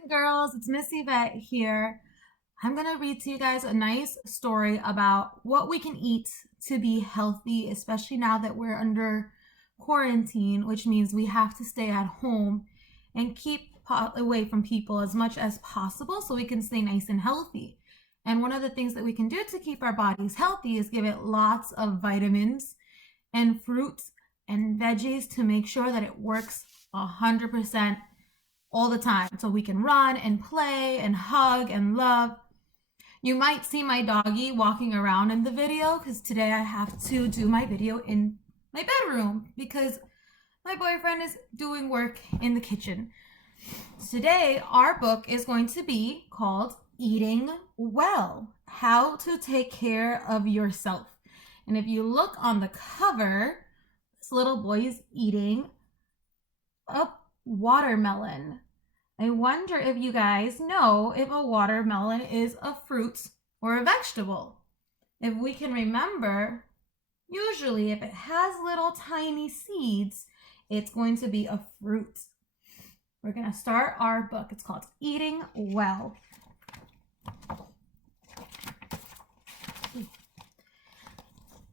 and girls, it's Miss Yvette here. I'm going to read to you guys a nice story about what we can eat to be healthy, especially now that we're under quarantine, which means we have to stay at home and keep away from people as much as possible so we can stay nice and healthy. And one of the things that we can do to keep our bodies healthy is give it lots of vitamins and fruits and veggies to make sure that it works 100% all the time, so we can run and play and hug and love. You might see my doggy walking around in the video because today I have to do my video in my bedroom because my boyfriend is doing work in the kitchen. Today our book is going to be called Eating Well: How to Take Care of Yourself. And if you look on the cover, this little boy is eating a watermelon. I wonder if you guys know if a watermelon is a fruit or a vegetable. If we can remember, usually if it has little tiny seeds, it's going to be a fruit. We're going to start our book. It's called Eating Well. It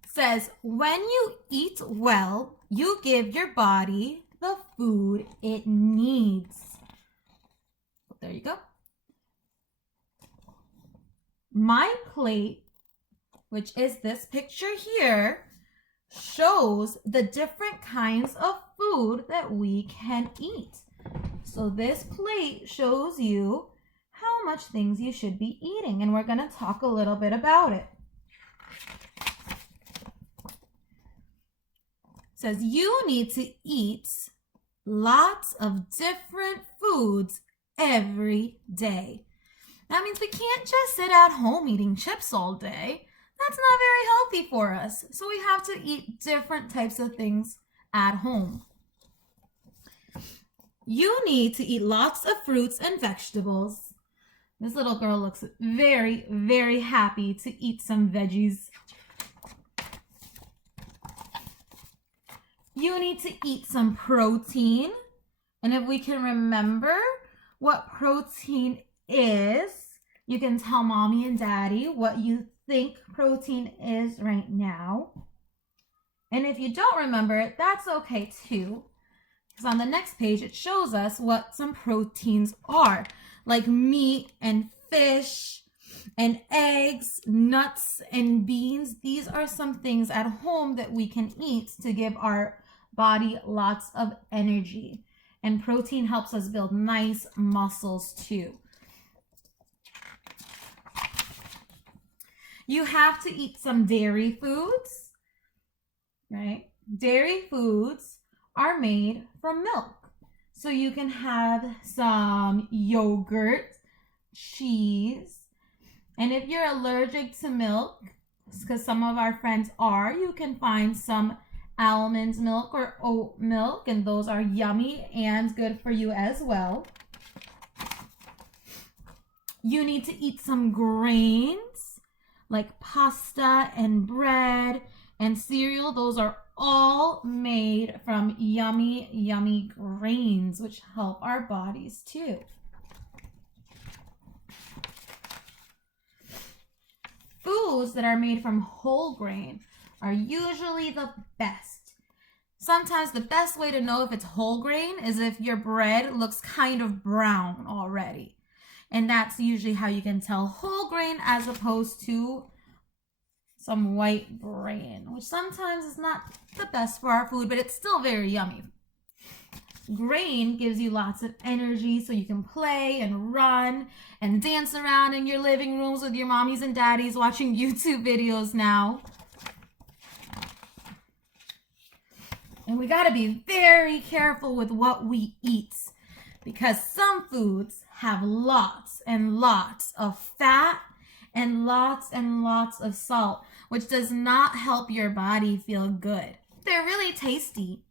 says, when you eat well, you give your body the food it needs. There you go. My plate, which is this picture here, shows the different kinds of food that we can eat. So this plate shows you how much things you should be eating, and we're going to talk a little bit about it. It says you need to eat lots of different foods every day. That means we can't just sit at home eating chips all day. That's not very healthy for us. So we have to eat different types of things at home. You need to eat lots of fruits and vegetables. This little girl looks very, very happy to eat some veggies. You need to eat some protein. And if we can remember what protein is, you can tell mommy and daddy what you think protein is right now. And if you don't remember it, that's okay too. Because on the next page, it shows us what some proteins are, like meat and fish and eggs, nuts and beans. These are some things at home that we can eat to give our body lots of energy. And protein helps us build nice muscles too. You have to eat some dairy foods, right? Dairy foods are made from milk. So you can have some yogurt, cheese, and if you're allergic to milk, because some of our friends are, you can find some almond milk or oat milk, and those are yummy and good for you as well. You need to eat some grains like pasta and bread and cereal. Those are all made from yummy, yummy grains, which help our bodies too. Foods that are made from whole grain are usually the best. Sometimes the best way to know if it's whole grain is if your bread looks kind of brown already. And that's usually how you can tell whole grain as opposed to some white grain, which sometimes is not the best for our food, but it's still very yummy. Grain gives you lots of energy so you can play and run and dance around in your living rooms with your mommies and daddies watching YouTube videos now. And we got to be very careful with what we eat because some foods have lots and lots of fat and lots of salt, which does not help your body feel good. They're really tasty,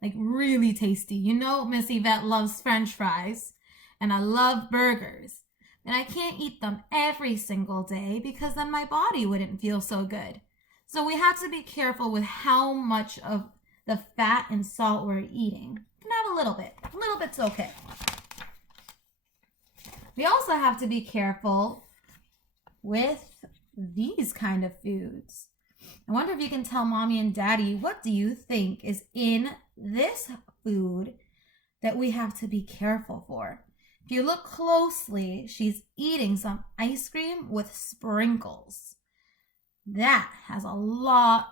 like really tasty. You know, Miss Yvette loves French fries and I love burgers. And I can't eat them every single day because then my body wouldn't feel so good. So we have to be careful with how much of the fat and salt we're eating. You can have a little bit. A little bit's okay. We also have to be careful with these kind of foods. I wonder if you can tell mommy and daddy, what do you think is in this food that we have to be careful for? If you look closely, she's eating some ice cream with sprinkles. That has a lot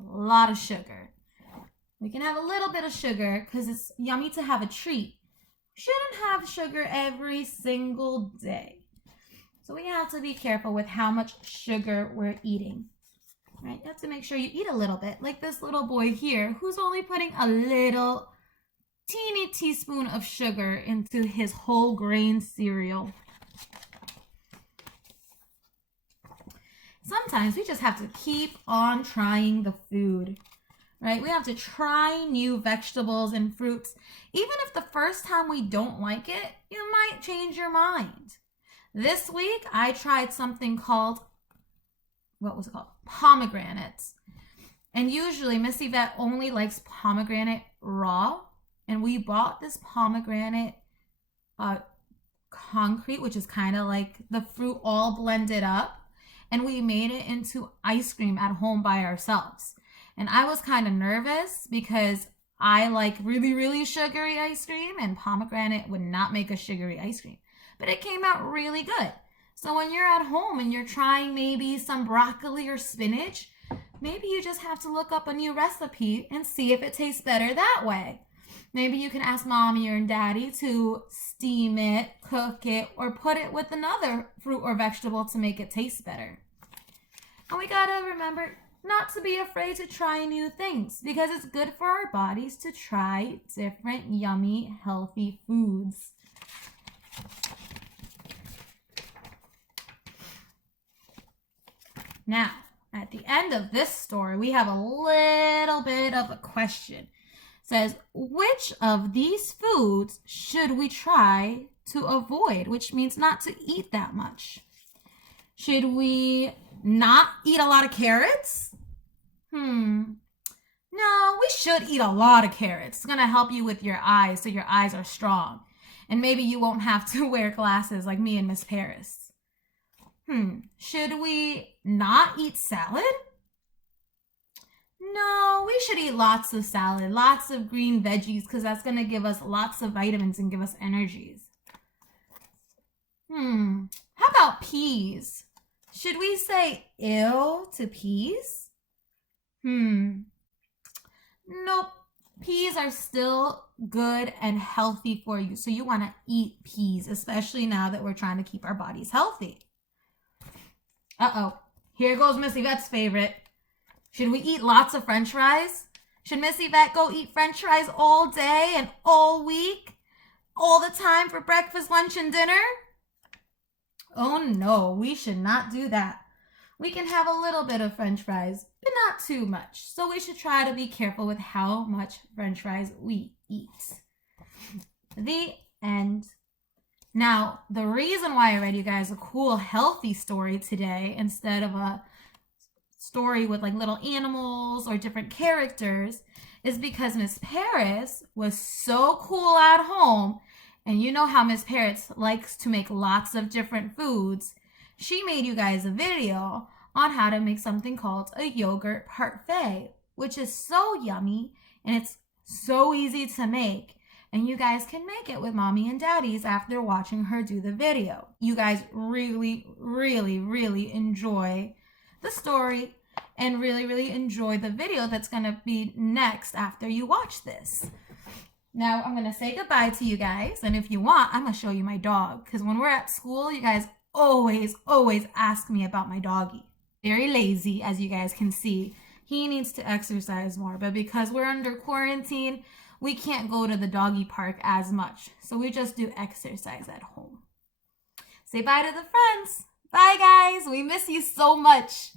of sugar. We can have a little bit of sugar because it's yummy to have a treat. We shouldn't have sugar every single day. So we have to be careful with how much sugar we're eating. Right? You have to make sure you eat a little bit. Like this little boy here who's only putting a little teeny teaspoon of sugar into his whole grain cereal. Sometimes we just have to keep on trying the food, right? We have to try new vegetables and fruits. Even if the first time we don't like it, you might change your mind. This week, I tried something called, what was it called? Pomegranates. And usually, Miss Yvette only likes pomegranate raw. And we bought this pomegranate concrete, which is kind of like the fruit all blended up. And we made it into ice cream at home by ourselves. And I was kind of nervous because I like really, really sugary ice cream, and pomegranate would not make a sugary ice cream. But it came out really good. So when you're at home and you're trying maybe some broccoli or spinach, maybe you just have to look up a new recipe and see if it tastes better that way. Maybe you can ask mommy or daddy to steam it, cook it, or put it with another fruit or vegetable to make it taste better. And we gotta remember not to be afraid to try new things, because it's good for our bodies to try different yummy, healthy foods. Now, at the end of this story, we have a little bit of a question. It says, which of these foods should we try to avoid? Which means not to eat that much. Should we not eat a lot of carrots? No, we should eat a lot of carrots. It's going to help you with your eyes so your eyes are strong. And maybe you won't have to wear glasses like me and Miss Paris. Should we not eat salad? No, we should eat lots of salad, lots of green veggies, because that's going to give us lots of vitamins and give us energies. How about peas? Should we say ew to peas? Nope. Peas are still good and healthy for you, so you want to eat peas, especially now that we're trying to keep our bodies healthy. Here goes Miss Yvette's favorite. Should we eat lots of French fries? Should Miss Yvette go eat French fries all day and all week? All the time for breakfast, lunch, and dinner? Oh no, we should not do that. We can have a little bit of French fries, but not too much. So we should try to be careful with how much French fries we eat. The end. Now, the reason why I read you guys a cool, healthy story today instead of a story with like little animals or different characters is because Miss Paris was so cool at home. And you know how Miss Paris likes to make lots of different foods. She made you guys a video on how to make something called a yogurt parfait, which is so yummy and it's so easy to make. And you guys can make it with mommy and daddies after watching her do the video. You guys really, really, really enjoy the story and really, really enjoy the video that's going to be next after you watch this. Now, I'm going to say goodbye to you guys. And if you want, I'm going to show you my dog. Because when we're at school, you guys always ask me about my doggy. Very lazy, as you guys can see. He needs to exercise more. But because we're under quarantine, we can't go to the doggy park as much. So we just do exercise at home. Say bye to the friends. Bye, guys. We miss you so much.